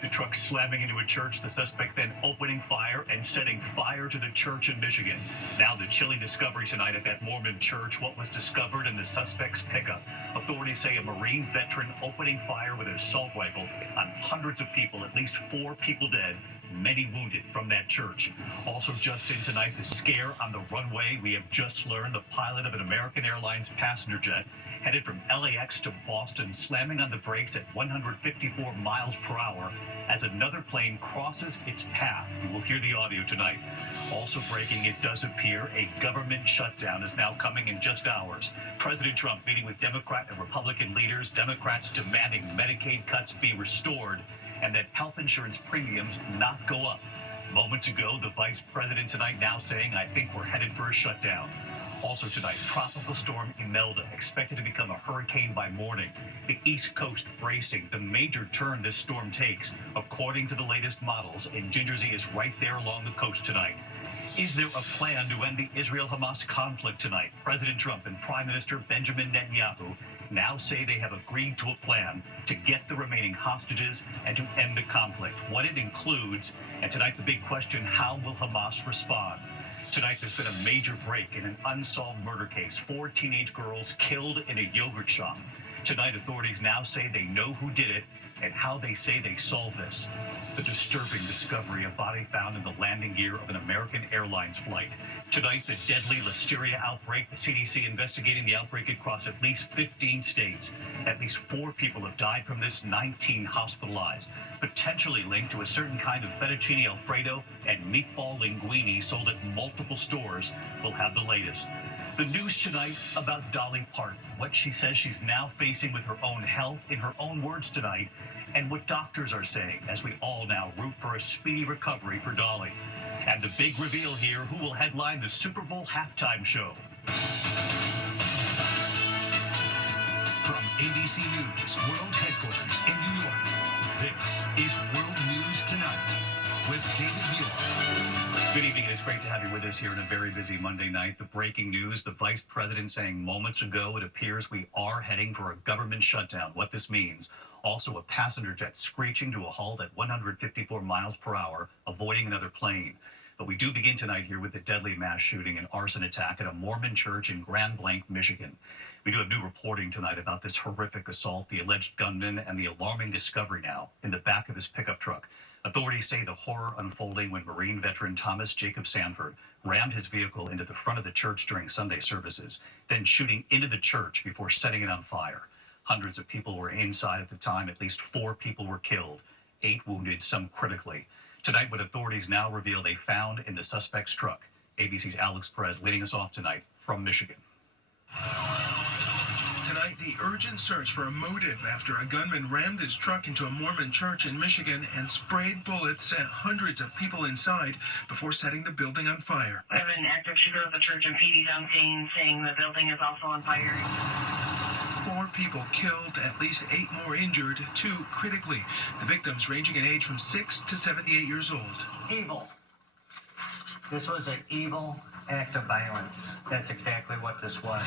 Tonight, the truck slamming into a church, the suspect then opening fire and setting fire to the church in Michigan. Now, the chilling discovery tonight at that Mormon church. What was discovered in the suspect's pickup? Authorities say a Marine veteran opening fire with an assault rifle on hundreds of people, at least 4 people dead, many wounded from that church. Also just in tonight, the scare on the runway. We have just learned the pilot of an American Airlines passenger jet headed from LAX to Boston, slamming on the brakes at 154 miles per hour as another plane crosses its path. You will hear the audio tonight. Also breaking, it does appear a government shutdown is now coming in just hours. President Trump meeting with Democrat and Republican leaders, Democrats demanding Medicaid cuts be restored and that health insurance premiums not go up. Moments ago, the vice president tonight now saying, I think we're headed for a shutdown. Also tonight, tropical storm Imelda expected to become a hurricane by morning. The East Coast bracing the major turn this storm takes, according to the latest models, and Ginger Z is right there along the coast tonight. Is there a plan to end the Israel-Hamas conflict tonight? President Trump and Prime Minister Benjamin Netanyahu now say they have agreed to a plan to get the remaining hostages and to end the conflict. What it includes, and tonight the big question, how will Hamas respond? Tonight, there's been a major break in an unsolved murder case. 4 teenage girls killed in a yogurt shop. Tonight, authorities now say they know who did it and how they say they solved this. The disturbing discovery of body found in the landing gear of an American Airlines flight. Tonight, the deadly listeria outbreak. The CDC investigating the outbreak across at least 15 states. At least 4 people have died from this, 19 hospitalized. Potentially linked to a certain kind of fettuccine alfredo and meatball linguine sold at multiple stores. We'll have the latest. The news tonight about Dolly Parton. What she says she's now facing with her own health, in her own words tonight, and what doctors are saying as we all now root for a speedy recovery for Dolly. And the big reveal here, who will headline the Super Bowl halftime show. From ABC News World Headquarters in New York, this is World News Tonight with David Muir. Good evening. It's great to have you with us here on a very busy Monday night. The breaking news, the vice president saying moments ago, it appears we are heading for a government shutdown. What this means. Also, a passenger jet screeching to a halt at 154 miles per hour, avoiding another plane. But we do begin tonight here with the deadly mass shooting and arson attack at a Mormon church in Grand Blanc, Michigan. We do have new reporting tonight about this horrific assault, the alleged gunman, and the alarming discovery now in the back of his pickup truck. Authorities say the horror unfolding when Marine veteran Thomas Jacob Sanford rammed his vehicle into the front of the church during Sunday services, then shooting into the church before setting it on fire. Hundreds of people were inside at the time. At least 4 people were killed, 8 wounded, some critically. Tonight, what authorities now reveal they found in the suspect's truck. ABC's Alex Perez leading us off tonight from Michigan. Tonight, the urgent search for a motive after a gunman rammed his truck into a Mormon church in Michigan and sprayed bullets at hundreds of people inside before setting the building on fire. We have an active shooter at the church and PD's on scene saying the building is also on fire. 4 people killed, at least 8 more injured, 2 critically. The victims ranging in age from 6 to 78 years old. Evil. This was an evil act of violence. That's exactly what this was.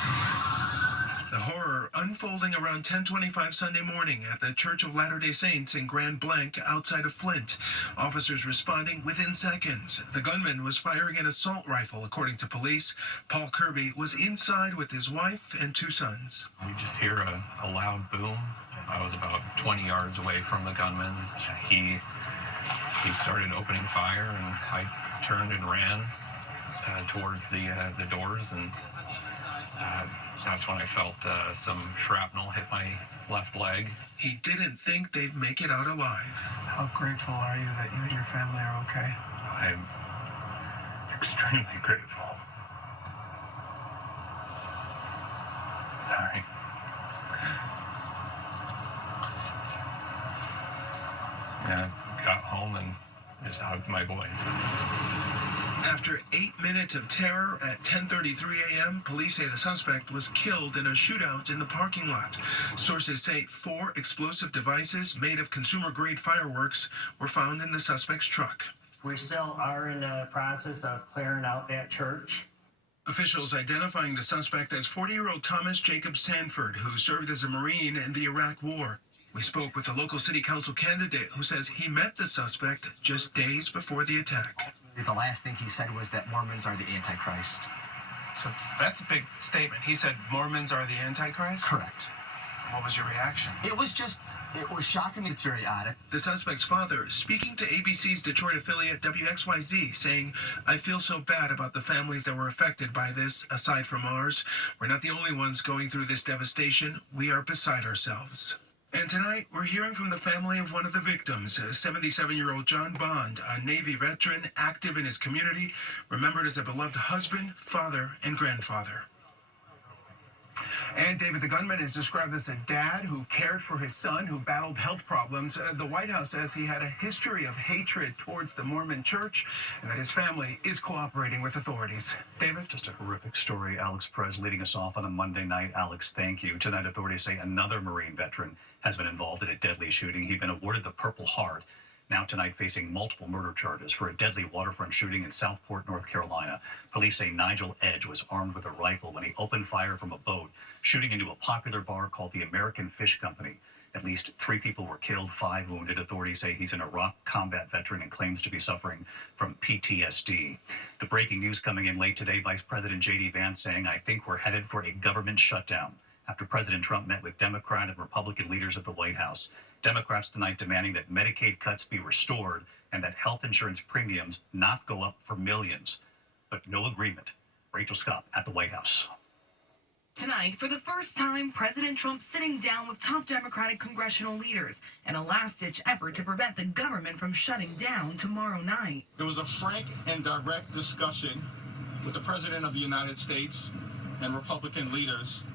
The horror unfolding around 10:25 Sunday morning at the Church of Latter-day Saints in Grand Blanc outside of Flint. Officers responding within seconds. The gunman was firing an assault rifle, according to police. Paul Kirby was inside with his wife and 2 sons. You just hear a loud boom. I was about 20 yards away from the gunman. He started opening fire, and I turned and ran towards the doors, and that's when I felt some shrapnel hit my left leg. He didn't think they'd make it out alive. How grateful are you that you and your family are okay? I'm extremely grateful. Sorry. I got home and just hugged my boys. After 8 minutes of terror at 10:33 a.m., police say the suspect was killed in a shootout in the parking lot. Sources say 4 explosive devices made of consumer-grade fireworks were found in the suspect's truck. We still are in the process of clearing out that church. Officials identifying the suspect as 40-year-old Thomas Jacob Sanford, who served as a Marine in the Iraq War. We spoke with a local city council candidate who says he met the suspect just days before the attack. The last thing he said was that Mormons are the Antichrist. So that's a big statement. He said Mormons are the Antichrist? Correct. What was your reaction? It was shocking. It's very odd. The suspect's father speaking to ABC's Detroit affiliate WXYZ, saying, "I feel so bad about the families that were affected by this, aside from ours. We're not the only ones going through this devastation. We are beside ourselves." And tonight, we're hearing from the family of one of the victims, 77-year-old John Bond, a Navy veteran active in his community, remembered as a beloved husband, father, and grandfather. And David, the gunman is described as a dad who cared for his son who battled health problems. The White House says he had a history of hatred towards the Mormon church and that his family is cooperating with authorities. David? Just a horrific story. Alex Perez leading us off on a Monday night. Alex, thank you. Tonight, authorities say another Marine veteran has been involved in a deadly shooting. He'd been awarded the Purple Heart. Now tonight facing multiple murder charges for a deadly waterfront shooting in Southport, North Carolina. Police say Nigel Edge was armed with a rifle when he opened fire from a boat, shooting into a popular bar called the American Fish Company. At least 3 people were killed, 5 wounded. Authorities say he's an Iraq combat veteran and claims to be suffering from PTSD. The breaking news coming in late today, Vice President J.D. Vance saying, "I think we're headed for a government shutdown," after President Trump met with Democrat and Republican leaders at the White House. Democrats tonight demanding that Medicaid cuts be restored and that health insurance premiums not go up for millions. But no agreement. Rachel Scott at the White House. Tonight, for the first time, President Trump sitting down with top Democratic congressional leaders in a last-ditch effort to prevent the government from shutting down tomorrow night. It was a frank and direct discussion with the President of the United States and Republican leaders,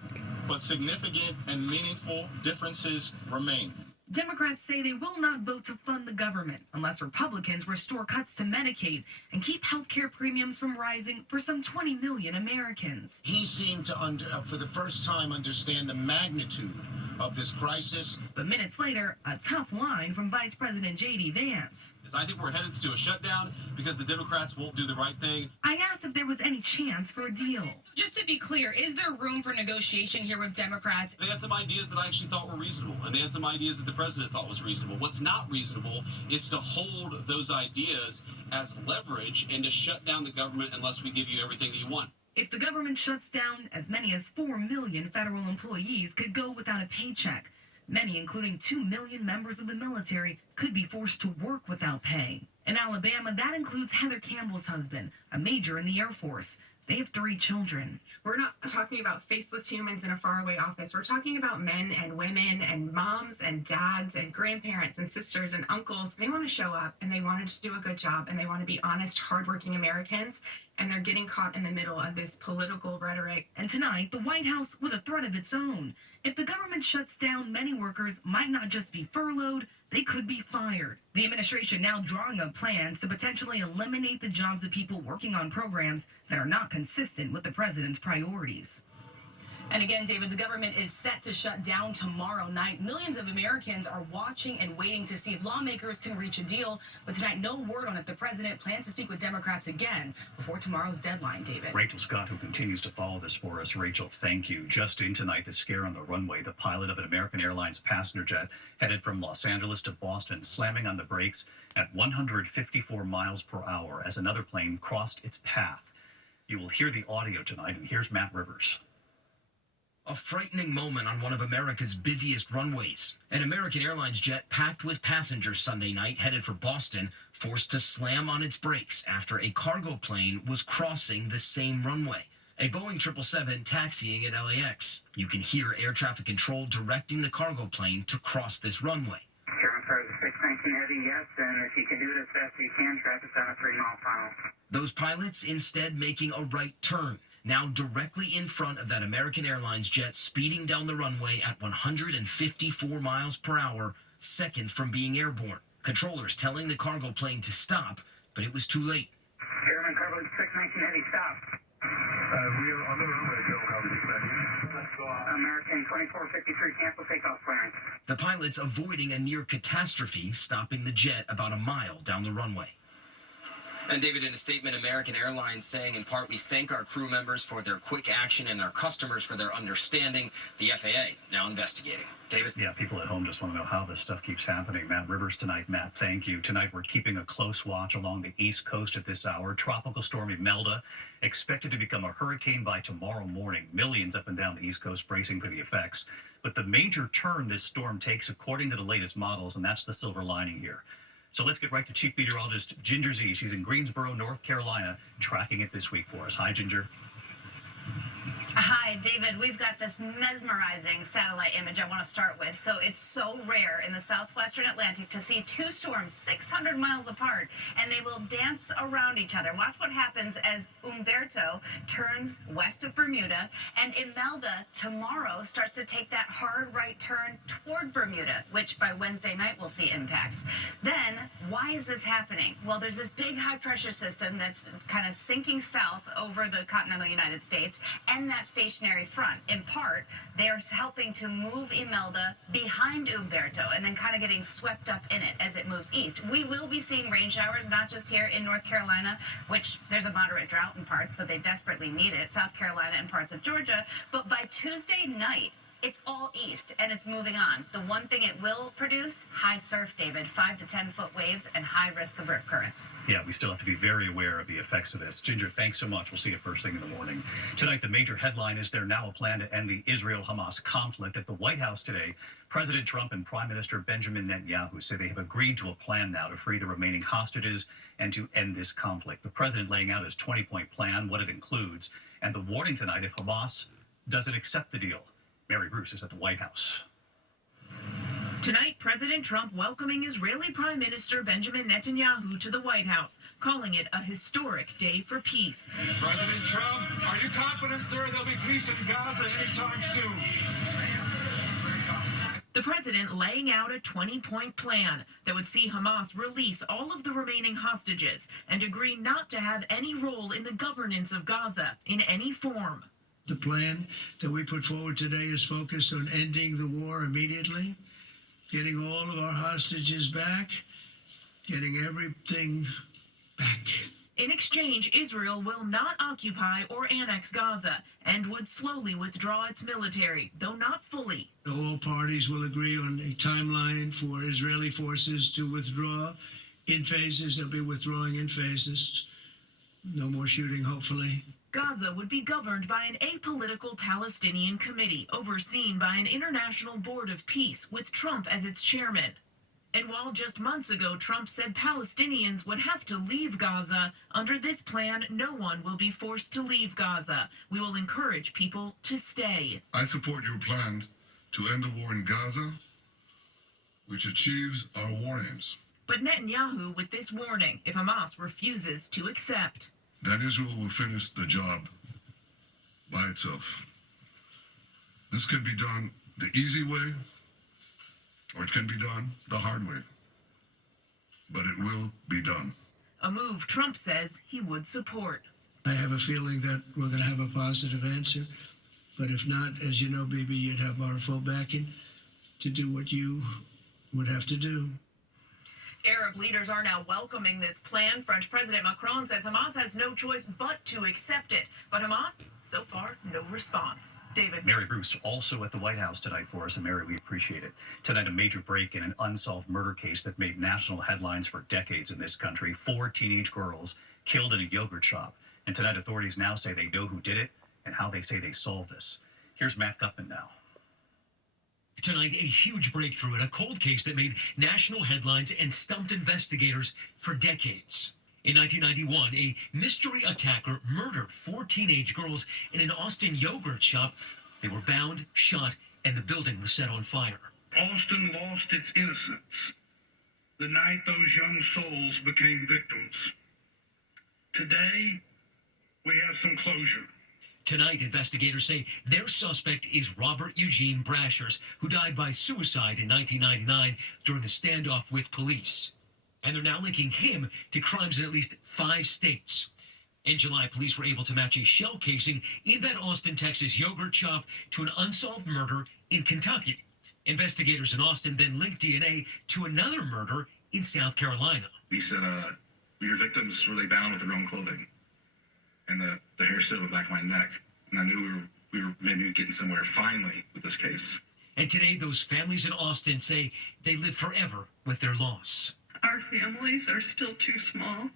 but significant and meaningful differences remain. Democrats say they will not vote to fund the government unless Republicans restore cuts to Medicaid and keep health care premiums from rising for some 20 million Americans. He seemed to, for the first time, understand the magnitude of this crisis. But minutes later, a tough line from Vice President J.D. Vance. I think we're headed to a shutdown because the Democrats won't do the right thing. I asked if there was any chance for a deal. Just to be clear, is there room for negotiation here with Democrats? They had some ideas that I actually thought were reasonable, and they had some ideas that the president thought was reasonable. What's not reasonable is to hold those ideas as leverage and to shut down the government unless we give you everything that you want. If the government shuts down, as many as 4 million federal employees could go without a paycheck. Many, including 2 million members of the military, could be forced to work without pay. In Alabama, that includes Heather Campbell's husband, a major in the Air Force. They have 3 children. We're not talking about faceless humans in a faraway office. We're talking about men and women and moms and dads and grandparents and sisters and uncles. They want to show up and they want to do a good job and they want to be honest, hardworking Americans. And they're getting caught in the middle of this political rhetoric. And tonight, the White House with a threat of its own. If the government shuts down, many workers might not just be furloughed, they could be fired. The administration now drawing up plans to potentially eliminate the jobs of people working on programs that are not consistent with the president's priorities. And again, David, the government is set to shut down tomorrow night. Millions of Americans are watching and waiting to see if lawmakers can reach a deal. But tonight, no word on it. The president plans to speak with Democrats again before tomorrow's deadline, David. Rachel Scott, who continues to follow this for us. Rachel, thank you. Just in tonight, the scare on the runway. The pilot of an American Airlines passenger jet headed from Los Angeles to Boston, slamming on the brakes at 154 miles per hour as another plane crossed its path. You will hear the audio tonight, and here's Matt Rivers. A frightening moment on one of America's busiest runways. An American Airlines jet packed with passengers Sunday night headed for Boston, forced to slam on its brakes after a cargo plane was crossing the same runway. A Boeing 777 taxiing at LAX. You can hear air traffic control directing the cargo plane to cross this runway. German Flight 619 Heavy, yes, and if you can do it as fast as you can, traffic's on a 3-mile final. Those pilots instead making a right turn. Now directly in front of that American Airlines jet speeding down the runway at 154 miles per hour, seconds from being airborne. Controllers telling the cargo plane to stop, but it was too late. German Flight 619 Heavy, stop. We are on the runway, American 2453, cancel takeoff clearance. The pilots avoiding a near catastrophe, stopping the jet about a mile down the runway. And David, in a statement, American Airlines saying, in part, we thank our crew members for their quick action and our customers for their understanding. The FAA now investigating. David? Yeah, people at home just want to know how this stuff keeps happening. Matt Rivers tonight. Matt, thank you. Tonight, we're keeping a close watch along the East Coast at this hour. Tropical storm Imelda expected to become a hurricane by tomorrow morning. Millions up and down the East Coast bracing for the effects. But the major turn this storm takes, according to the latest models, and that's the silver lining here. So let's get right to Chief Meteorologist Ginger Z. She's in Greensboro, North Carolina, tracking it this week for us. Hi, Ginger. Hi, David. We've got this mesmerizing satellite image I want to start with. So it's so rare in the southwestern Atlantic to see two storms 600 miles apart, and they will dance around each other. Watch what happens as Umberto turns west of Bermuda, and Imelda tomorrow starts to take that hard right turn toward Bermuda, which by Wednesday night we'll see impacts. Then, why is this happening? Well, there's this big high-pressure system that's kind of sinking south over the continental United States, and that stationary front. In part, they're helping to move Imelda behind Umberto and then kind of getting swept up in it as it moves east. We will be seeing rain showers, not just here in North Carolina, which there's a moderate drought in parts, so they desperately need it, South Carolina and parts of Georgia. But by Tuesday night, it's all east, and it's moving on. The one thing it will produce, high surf, David, 5 to 10 foot waves and high risk of rip currents. Yeah, we still have to be very aware of the effects of this. Ginger, thanks so much. We'll see you first thing in the morning. Tonight, the major headline is there's now a plan to end the Israel-Hamas conflict. At the White House today, President Trump and Prime Minister Benjamin Netanyahu say they have agreed to a plan now to free the remaining hostages and to end this conflict. The president laying out his 20-point plan, what it includes, and the warning tonight if Hamas doesn't accept the deal. Mary Bruce is at the White House. Tonight, President Trump welcoming Israeli Prime Minister Benjamin Netanyahu to the White House, calling it a historic day for peace. President Trump, are you confident, sir, there'll be peace in Gaza anytime soon? The president laying out a 20-point plan that would see Hamas release all of the remaining hostages and agree not to have any role in the governance of Gaza in any form. The plan that we put forward today is focused on ending the war immediately, getting all of our hostages back, getting everything back. In exchange, Israel will not occupy or annex Gaza and would slowly withdraw its military, though not fully. All parties will agree on a timeline for Israeli forces to withdraw in phases. They'll be withdrawing in phases. No more shooting, hopefully. Gaza would be governed by an apolitical Palestinian committee overseen by an international board of peace with Trump as its chairman. And while just months ago Trump said Palestinians would have to leave Gaza, under this plan, no one will be forced to leave Gaza. We will encourage people to stay. I support your plan to end the war in Gaza, which achieves our war aims. But Netanyahu with this warning if Hamas refuses to accept. That Israel will finish the job by itself. This can be done the easy way, or it can be done the hard way. But it will be done. A move Trump says he would support. I have a feeling that we're going to have a positive answer. But if not, as you know, Bibi, you'd have our full backing to do what you would have to do. Arab leaders are now welcoming this plan. French President Macron says Hamas has no choice but to accept it. But Hamas, so far, no response. David. Mary Bruce also at the White House tonight for us. And Mary, we appreciate it. Tonight, a major break in an unsolved murder case that made national headlines for decades in this country. 4 teenage girls killed in a yogurt shop. And tonight, authorities now say they know who did it and how they say they solved this. Here's Matt Gutman now. Tonight, a huge breakthrough in a cold case that made national headlines and stumped investigators for decades. In 1991, a mystery attacker murdered 4 teenage girls in an Austin yogurt shop. They were bound, shot, and the building was set on fire. Austin lost its innocence the night those young souls became victims. Today, we have some closure. Tonight, investigators say their suspect is Robert Eugene Brashers, who died by suicide in 1999 during a standoff with police. And they're now linking him to crimes in at least 5 states. In July, police were able to match a shell casing in that Austin, Texas yogurt shop to an unsolved murder in Kentucky. Investigators in Austin then linked DNA to another murder in South Carolina. He said, Your victims were laid bound with their own clothing, and the hair stood on the back of my neck, and I knew we were maybe getting somewhere finally with this case. And today, those families in Austin say they live forever with their loss. Our families are still too small,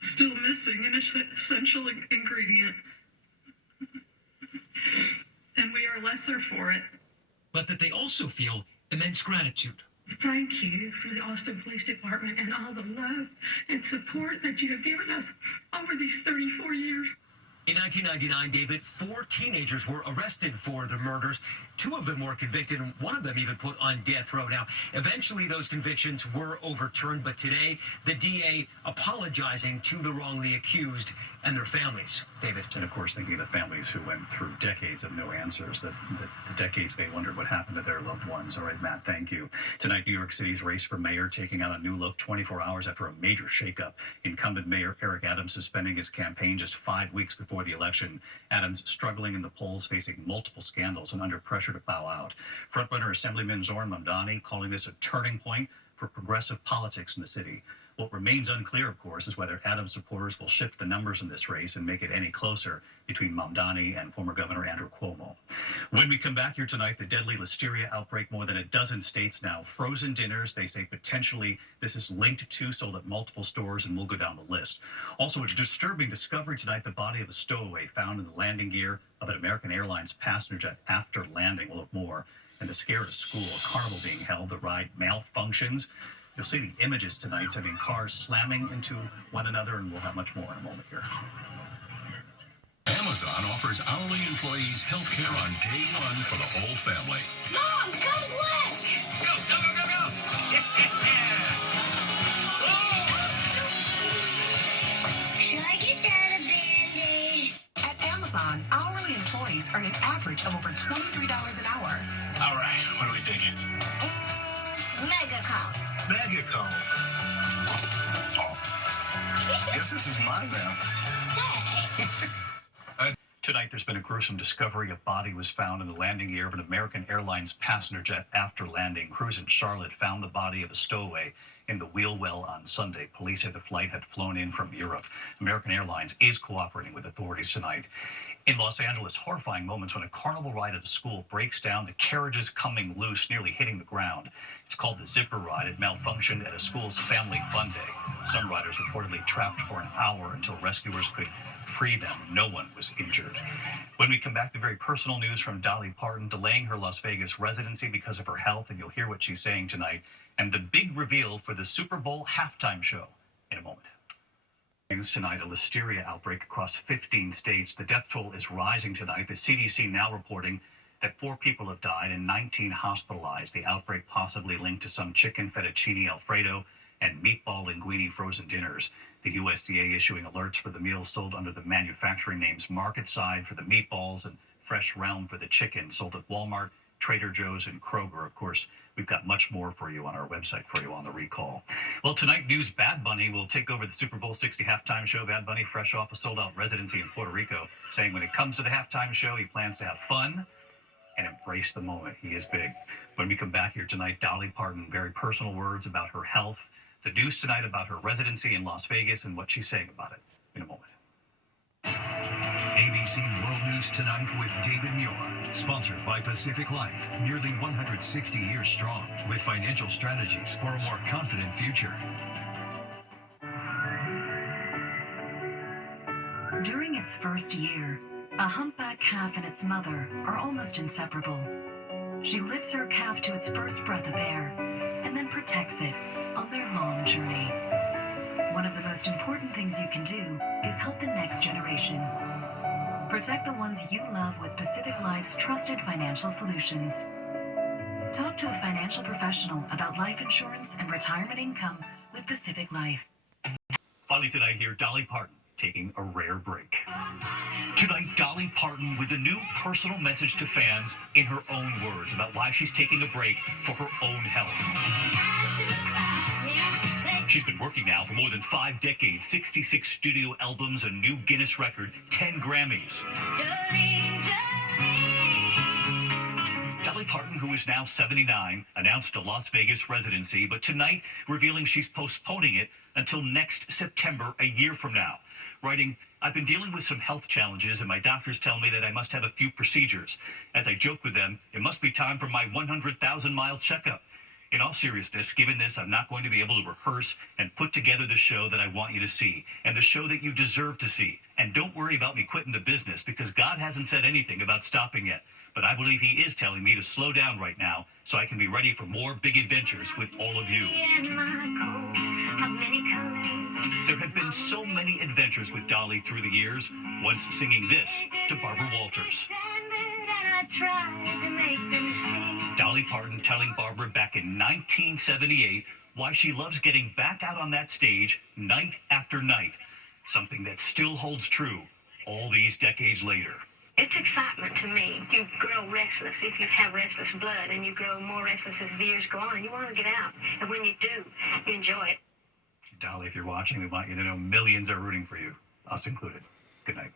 still missing an essential ingredient, and we are lesser for it. But that they also feel immense gratitude. Thank you for the Austin Police Department and all the love and support that you have given us over these 34 years. In 1999, David, 4 teenagers were arrested for the murders. 2 of them were convicted, and 1 of them even put on death row. Now, eventually those convictions were overturned, but today, the DA apologizing to the wrongly accused and their families. David. And of course, thinking of the families who went through decades of no answers, the decades they wondered what happened to their loved ones. All right, Matt, thank you. Tonight, New York City's race for mayor taking on a new look 24 hours after a major shakeup. Incumbent Mayor Eric Adams suspending his campaign just 5 weeks before the election. Adams struggling in the polls, facing multiple scandals and under pressure to bow out. Frontrunner Assemblyman Zoran Mamdani calling this a turning point for progressive politics in the city. What remains unclear, of course, is whether Adams supporters will shift the numbers in this race and make it any closer between Mamdani and former Governor Andrew Cuomo. When we come back here tonight, the deadly listeria outbreak, more than a dozen states now. Frozen dinners, they say potentially this is linked to, sold at multiple stores, and we'll go down the list. Also, a disturbing discovery tonight, the body of a stowaway found in the landing gear of an American Airlines passenger jet after landing. We'll have more. And the scare at a school, a carnival being held, the ride malfunctions. You'll see the images tonight, sending cars slamming into one another, and we'll have much more in a moment here. Amazon offers hourly employees health care on day 1 for the whole family. Mom, go look! Go, go, go, go, go! Should I get Dad a Band-Aid? At Amazon, hourly employees earn an average of over $23 an hour. All right, what are we thinking? Mega call. Mega call. Oh, guess this is mine now. Tonight, there's been a gruesome discovery. A body was found in the landing gear of an American Airlines passenger jet after landing. Crews in Charlotte found the body of a stowaway in the wheel well on Sunday. Police say the flight had flown in from Europe. American Airlines is cooperating with authorities tonight. In Los Angeles, horrifying moments when a carnival ride at a school breaks down, the carriages coming loose, nearly hitting the ground. It's called the Zipper Ride. It malfunctioned at a school's family fun day. Some riders reportedly trapped for an hour until rescuers could free them. No one was injured. When we come back, the very personal news from Dolly Parton delaying her Las Vegas residency because of her health, and you'll hear what she's saying tonight, and the big reveal for the Super Bowl halftime show in a moment. News tonight, a listeria outbreak across 15 states. The death toll is rising tonight. The CDC now reporting that 4 people have died and 19 hospitalized. The outbreak possibly linked to some chicken fettuccine Alfredo and meatball linguine frozen dinners. The USDA issuing alerts for the meals sold under the manufacturing names Market Side for the meatballs and Fresh Realm for the chicken, sold at Walmart, Trader Joe's, and Kroger. Of course, we've got much more for you on our website for you on the recall. Well, tonight, news, Bad Bunny will take over the Super Bowl 60 halftime show. Bad Bunny, fresh off a sold-out residency in Puerto Rico, saying when it comes to the halftime show, he plans to have fun and embrace the moment. He is big. When we come back here tonight, Dolly Parton, very personal words about her health. The news tonight about her residency in Las Vegas and what she's saying about it in a moment. ABC World News Tonight with David Muir. Sponsored by Pacific Life. Nearly 160 years strong. With financial strategies for a more confident future. During its first year, a humpback calf and its mother are almost inseparable. She lifts her calf to its first breath of air and then protects it on their long journey. One of the most important things you can do is help the next generation. Protect the ones you love with Pacific Life's trusted financial solutions. Talk to a financial professional about life insurance and retirement income with Pacific Life. Finally tonight here, Dolly Parton taking a rare break. Tonight, Dolly Parton with a new personal message to fans in her own words about why she's taking a break for her own health. She's been working now for more than 5 decades, 66 studio albums, a new Guinness record, 10 Grammys. Dolly Parton, who is now 79, announced a Las Vegas residency, but tonight revealing she's postponing it until next September, a year from now. Writing, I've been dealing with some health challenges and my doctors tell me that I must have a few procedures. As I joke with them, it must be time for my 100,000-mile checkup. In all seriousness, given this, I'm not going to be able to rehearse and put together the show that I want you to see, and the show that you deserve to see. And don't worry about me quitting the business, because God hasn't said anything about stopping yet. But I believe he is telling me to slow down right now, so I can be ready for more big adventures with all of you. There have been so many adventures with Dolly through the years, once singing this to Barbara Walters. Dolly Parton telling Barbara back in 1978 why she loves getting back out on that stage night after night, something that still holds true all these decades later. It's excitement to me. You grow restless if you have restless blood, and you grow more restless as the years go on, and you want to get out. And when you do, you enjoy it. Dolly, if you're watching, we want you to know millions are rooting for you, us included. Good night.